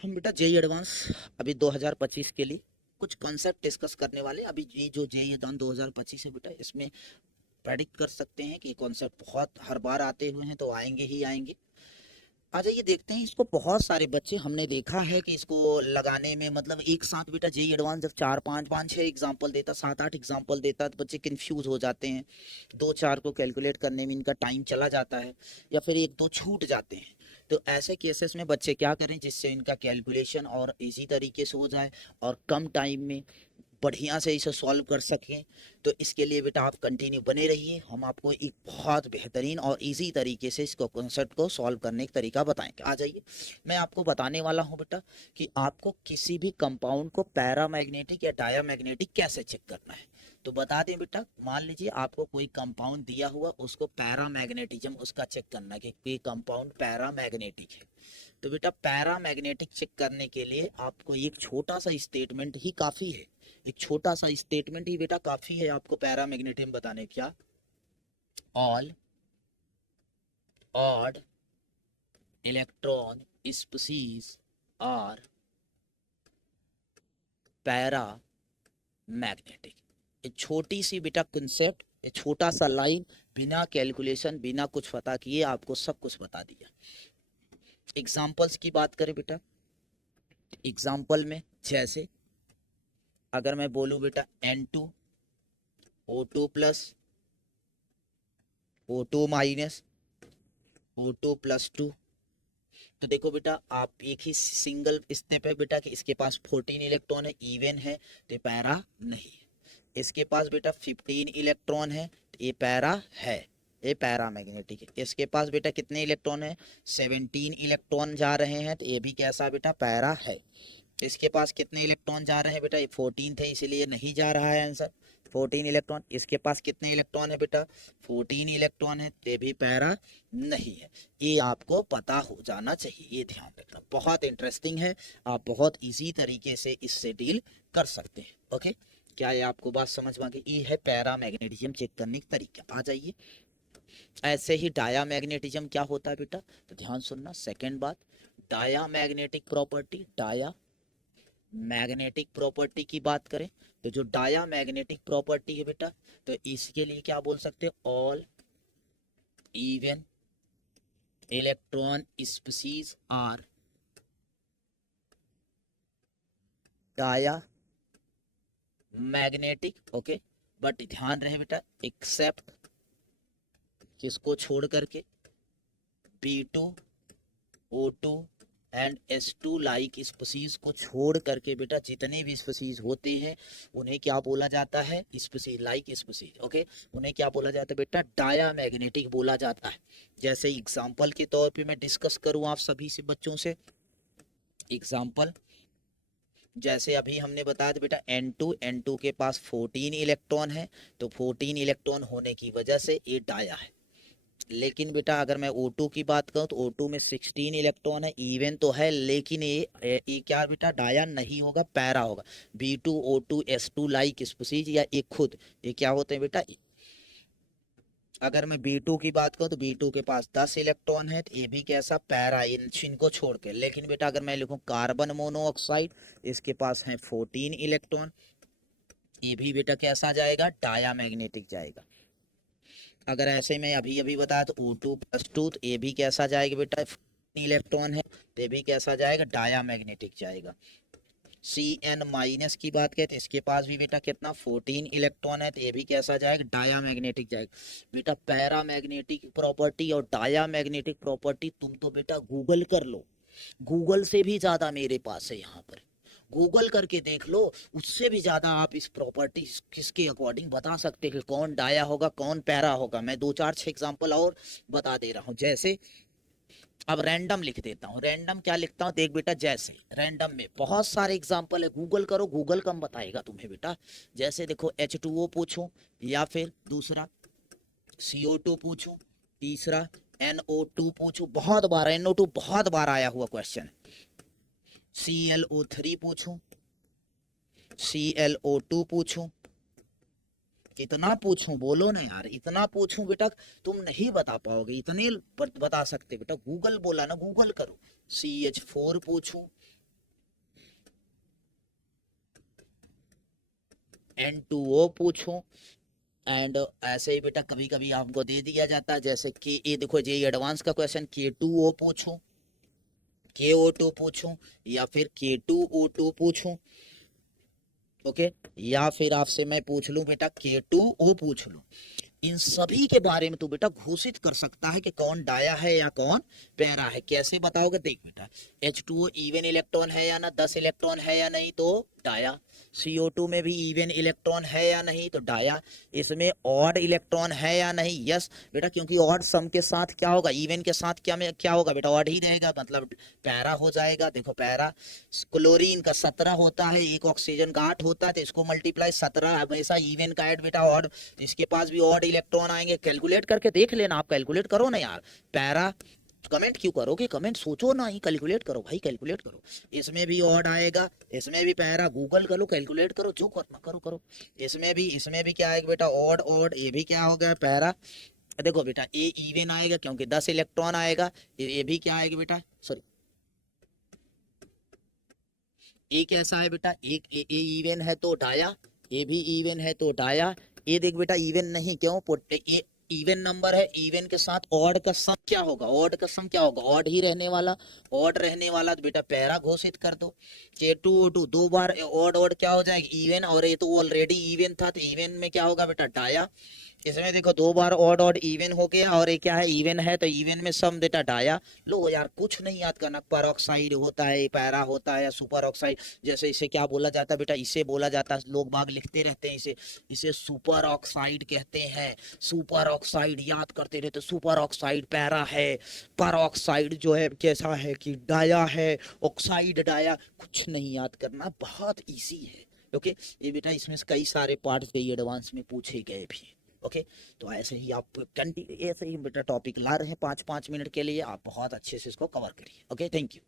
हम बेटा JEE advance अभी 2025 के लिए कुछ कॉन्सेप्ट डिस्कस करने वाले। अभी ये जो जेई एडवांस 2025 है बेटा, इसमें प्रेडिक्ट कर सकते हैं कि कॉन्सेप्ट बहुत हर बार आते हुए हैं तो आएंगे ही आएंगे। आ जाइए देखते हैं इसको। बहुत सारे बच्चे हमने देखा है कि इसको लगाने में मतलब एक साथ बेटा जेई एडवांस जब चार पाँच पाँच छः एग्जाम्पल देता, सात आठ एग्जाम्पल देता, तो बच्चे कंफ्यूज हो जाते हैं। दो चार को कैलकुलेट करने में इनका टाइम चला जाता है या फिर एक दो छूट जाते हैं। तो ऐसे केसेस में बच्चे क्या करें जिससे इनका कैलकुलेशन और इजी तरीके से हो जाए और कम टाइम में बढ़िया से इसे सॉल्व कर सकें। तो इसके लिए बेटा आप कंटिन्यू बने रहिए, हम आपको एक बहुत बेहतरीन और इजी तरीके से इसको कॉन्सेप्ट को सॉल्व करने का तरीका बताएंगे। आ जाइए, मैं आपको बताने वाला हूं बेटा कि आपको किसी भी कंपाउंड को पैरामैग्नेटिक या डायामैग्नेटिक कैसे चेक करना है। तो बता दें बेटा, मान लीजिए आपको कोई कंपाउंड दिया हुआ, उसको पैरामैग्नेटिज्म उसका चेक करना है कि कंपाउंड पैरामैग्नेटिक है। तो बेटा पैरामैग्नेटिक चेक करने के लिए आपको एक छोटा सा स्टेटमेंट ही काफी है। एक छोटा सा स्टेटमेंट ही बेटा काफी है आपको पैरामैग्नेटिज्म बताने। क्या? All odd electron species are paramagnetic. एक छोटी सी बेटा कंसेप्ट, एक छोटा सा लाइन, बिना कैलकुलेशन बिना कुछ पता किए आपको सब कुछ बता दिया। एग्जाम्पल्स की बात करें बेटा, एग्जाम्पल में जैसे अगर मैं बोलूं बेटा N2O2 plus O2 minus O2 plus 2, तो देखो बेटा आप एक ही सिंगल स्टेप है बेटा कि इसके पास 14 इलेक्ट्रॉन है, इवन है, तो ये पैरा नहीं है। इसके पास बेटा 15 इलेक्ट्रॉन है, तो ये पैरा है, ये पैरा मैग्नेटिक है। इसके पास बेटा कितने इलेक्ट्रॉन है? 17 इलेक्ट्रॉन जा रहे हैं, तो ये भी कैसा बेटा? पैरा है। इसके पास कितने इलेक्ट्रॉन जा रहे हैं बेटा? ये 14 थे, इसीलिए नहीं जा रहा है आंसर 14 इलेक्ट्रॉन। इसके पास कितने इलेक्ट्रॉन है बेटा? 14 इलेक्ट्रॉन है, ये भी पैरा नहीं है। ये आपको पता हो जाना चाहिए, ये ध्यान रखना, बहुत इंटरेस्टिंग है। आप बहुत इजी तरीके से इससे डील कर सकते हैं। ओके, क्या ये आपको बात समझ में आ गई? ये है पैरा मैग्नेटिज्म चेक करने का तरीका। आ जाइए, ऐसे ही डाया मैग्नेटिज्म क्या होता है बेटा, तो ध्यान सुनना। सेकेंड बात, diamagnetic property, diamagnetic property की बात करें तो जो डाया मैग्नेटिक प्रॉपर्टी है बेटा, तो इसके लिए क्या बोल सकते हैं? All even electron species are diamagnetic. Okay, but ध्यान रहे बेटा, एक्सेप्ट किसको छोड़ करके? B2O2 and S2 like species को छोड़ करके बेटा जितने भी स्पीसीज होते हैं उन्हें क्या बोला जाता है? Species, like species. ओके, उन्हें क्या बोला जाता है बेटा? डाया मैग्नेटिक बोला जाता है। जैसे एग्जांपल के तौर पे मैं डिस्कस करूं आप सभी से बच्चों से, एग्जांपल जैसे अभी हमने बताया था बेटा N2 के पास 14 इलेक्ट्रॉन है, तो 14 इलेक्ट्रॉन होने की वजह से ये डाया है। लेकिन बेटा अगर मैं O2 की बात करूं तो O2 में 16 इलेक्ट्रॉन है, इवन तो है, लेकिन ये क्या बेटा? डाया नहीं होगा, पैरा होगा। B2O2 S2 लाइक स्पीसीज या एक खुद, ये क्या होते हैं बेटा? अगर मैं B2 की बात करूं तो B2 के पास 10 इलेक्ट्रॉन है, तो ये भी कैसा? पैरा, इनको छोड़ के। लेकिन बेटा अगर मैं लिखूं कार्बन मोनोऑक्साइड, इसके पास है 14 इलेक्ट्रॉन, ये भी बेटा कैसा जाएगा? डाया मैग्नेटिक जाएगा। अगर ऐसे में अभी अभी बताया तो O2 प्लस 2, तो ये भी कैसा जाएगा बेटा? इलेक्ट्रॉन है, तो ये भी कैसा जाएगा? डाया मैग्नेटिक जाएगा। Cn माइनस की बात करें तो इसके पास भी बेटा कितना? 14 इलेक्ट्रॉन है, तो ये भी कैसा जाएगा? डाया मैग्नेटिक जाएगा। बेटा पैरा मैग्नेटिक प्रॉपर्टी और डाया मैग्नेटिक प्रॉपर्टी तुम तो बेटा गूगल कर लो, गूगल से भी ज्यादा मेरे पास है यहाँ पर, गूगल करके देख लो, उससे भी ज्यादा आप इस प्रॉपर्टी किसके अकॉर्डिंग बता सकते हैं कि कौन डाया होगा कौन पैरा होगा। मैं दो चार छह एग्जांपल और बता दे रहा हूं। जैसे अब रैंडम लिख देता हूँ। रैंडम क्या लिखता हूँ देख बेटा, जैसे रैंडम में बहुत सारे एग्जांपल है, गूगल करो, गूगल कम बताएगा तुम्हें बेटा। जैसे देखो H2O पूछूं, या फिर दूसरा CO2 पूछूं, तीसरा NO2 पूछूं, बहुत बार NO2 बहुत बार आया हुआ क्वेश्चन। ClO3 पूछूं, ClO2 पूछूं, इतना पूछूं? बोलो ना यार, इतना पूछूं बेटा तुम नहीं बता पाओगे, इतने बता सकते बेटा। गूगल बोला ना, गूगल करो। CH4 पूछूं, N2O पूछूं, एंड ऐसे ही बेटा कभी कभी आपको दे दिया जाता है, जैसे कि ये देखो ये एडवांस का क्वेश्चन, K2O पूछूं, KO2 पूछूं, या फिर K2O2 पूछूं, ओके, या फिर आपसे मैं पूछ लूं बेटा K2O पूछ लूं, इन सभी के बारे में तू बेटा घोषित कर सकता है कि कौन डाया है या कौन पैरा है। कैसे बताओगे, देख बेटा H2O इवन इलेक्ट्रॉन है या ना, 10 इलेक्ट्रॉन है या नहीं तो डाया, CO2 में भी इवन इलेक्ट्रॉन है या नहीं तो डाया, इसमें ऑड इलेक्ट्रॉन है या नहीं, यस बेटा, क्योंकि ऑड सम के साथ क्या होगा, इवन के साथ क्या में क्या होगा बेटा, ऑड ही रहेगा, मतलब पैरा हो जाएगा। देखो पैरा, क्लोरीन का 17 होता है, एक ऑक्सीजन का 8 होता है, तो इसको मल्टीप्लाई 17 हमेशा इवन का ऐड बेटा, ऑड, इसके पास भी ऑड इलेक्ट्रॉन आएंगे, कैलकुलेट करके देख लेना, आप कैलकुलेट करो ना यार, पैरा, कमेंट क्यों करोगे, कमेंट सोचो ना ही, कैलकुलेट करो भाई, कैलकुलेट करो, इसमें भी ऑड आएगा, इसमें भी पैरा, गूगल करो, कैलकुलेट करो, जो करना करो करो, इसमें भी क्या आएगा बेटा, ऑड ऑड, ये भी क्या हो गया पैरा। देखो बेटा ये इवन आएगा क्योंकि 10 इलेक्ट्रॉन आएगा, ये भी क्या आएगा बेटा, सॉरी, ये कैसा है बेटा, एक ए इवन है तो डाया, ये भी इवन है तो डाया, ये देख बेटा इवन नहीं, क्यों, ये इवन नंबर है, इवन के साथ ऑड का सम क्या होगा, ऑड का सम क्या होगा, ऑड ही रहने वाला, ऑड रहने वाला तो बेटा पैरा घोषित कर दो, K2O2 दो बार ऑड ऑड क्या हो जाएगा इवन, और ये तो ऑलरेडी इवन था, तो इवन में क्या होगा बेटा डाया, इसमें देखो दो बार ऑड ऑड इवन हो गया, और ये क्या है इवन है, तो इवन में सम बेटा डाया। लो यार कुछ नहीं याद करना, पर ऑक्साइड होता है, पैरा होता है, या सुपर ऑक्साइड, जैसे इसे क्या बोला जाता है बेटा, इसे बोला जाता है, लोग बाग लिखते रहते हैं इसे, इसे सुपर ऑक्साइड कहते हैं, सुपर ऑक्साइड याद करते रहते, सुपर ऑक्साइड पैरा है, पर ऑक्साइड जो है कैसा है कि डाया है, ऑक्साइड डाया, कुछ नहीं याद करना, बहुत ईजी है, ओके। ये बेटा इसमें से कई सारे पार्ट्स ये एडवांस में पूछे गए भी, ओके। तो ऐसे ही आप ऐसे ही बेटा टॉपिक ला रहे हैं 5-5 मिनट के लिए, आप बहुत अच्छे से इसको कवर करिए, ओके, थैंक यू।